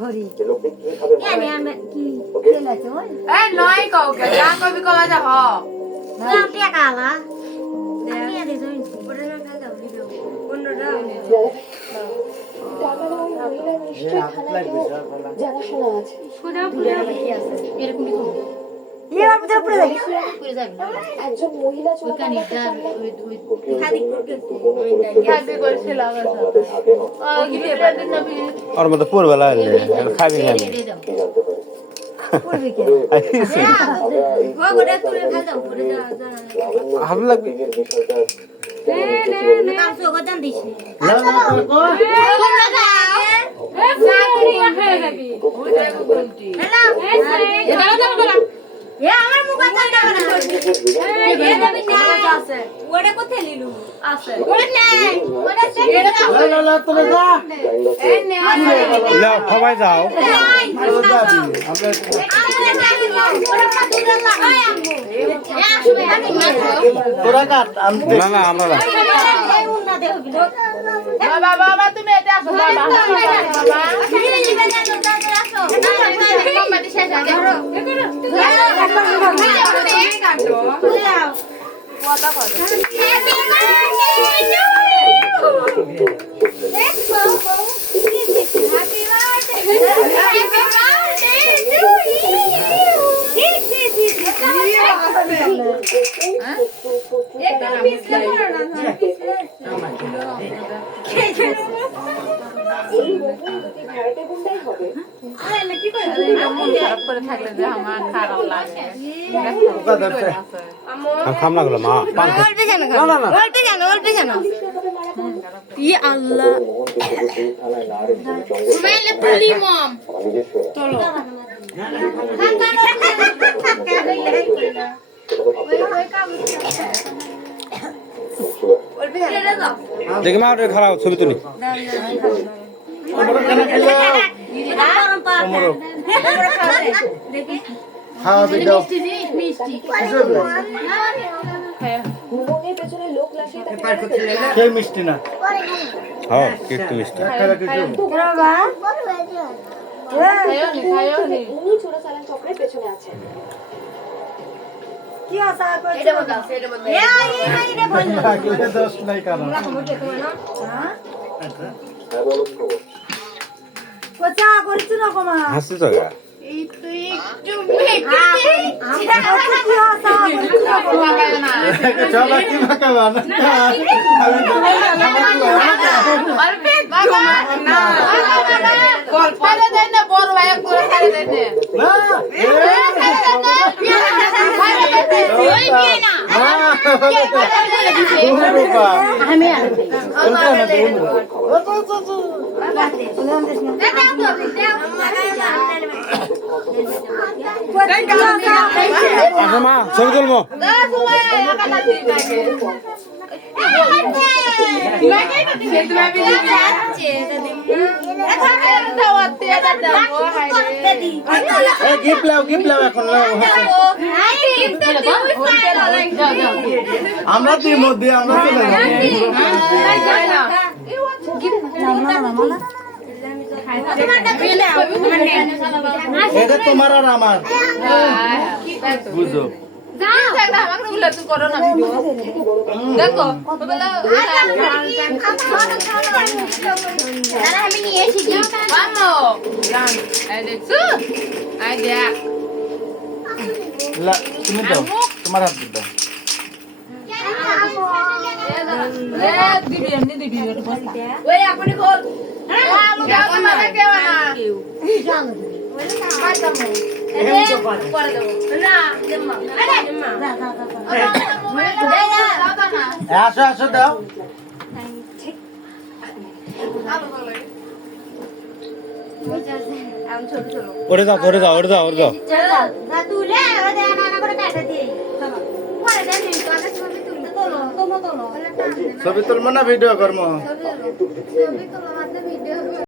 ঘড়ি কেন আমি কি খেলাছো এই নয় কাউকে যা কবি কলা যা হ না টাকা আলা আমি আদে জয়েন ওরে না খাই দাও ভিডিও অন্যরা জানাশোনা আছে এরকম কি এবার বুঝা পড়ে যাবে একজন মহিলা খাবি করছিল और मतलब पूर्व वाला है खाबी खाबी পড়বে কে গো গোটা তুলে খাই দাও পড়ে যা हम लग কাম সো গজান দিছি ला ला को এ আমার মুখে চাই না এ দেবি না আছে ওটা কোথায় লিলু আছে ওটা নাই ওটা ला ला तुम जा এই নে ला खवाई जाओ তোরা কাট না না আমরা না বাবা বাবা তুমি এটা আসো বাবা খাম না গেল মা পান না না না অল্পে জানো ই আল্লাহ সুমাইলে পুলি মম চলো দেখি মা ওটা খারাপ ছবি তুলি হ্যাঁ ভিডিও ভুবনের পেছনে লোক লাশে কে মিষ্টি না হ্যাঁ কেক তো মিষ্টি উনি চোরাচালান চক্রের পেছনে আছেন কি আশা করছো এটা বলছো এটা বলছো এটা বলছো কাকলে দোষ নাই কারণ কোচা করছো না কমা হাসি তো গা চলো কি মাখাবা না বড় ভাই করে খাই দেন আচ্ছা মা ছবি তুলবো গিফট লাও এখন আমরা টিম মধ্যে আমরা চলে এটা তোমার আর আমার বুঝো তুমি দাও তোমার হাত দাও আসো আসো দাও ওরে দাও ওরে দাও ওরে দাও ওরে দাও ছবি তুলবো না ভিডিও করবো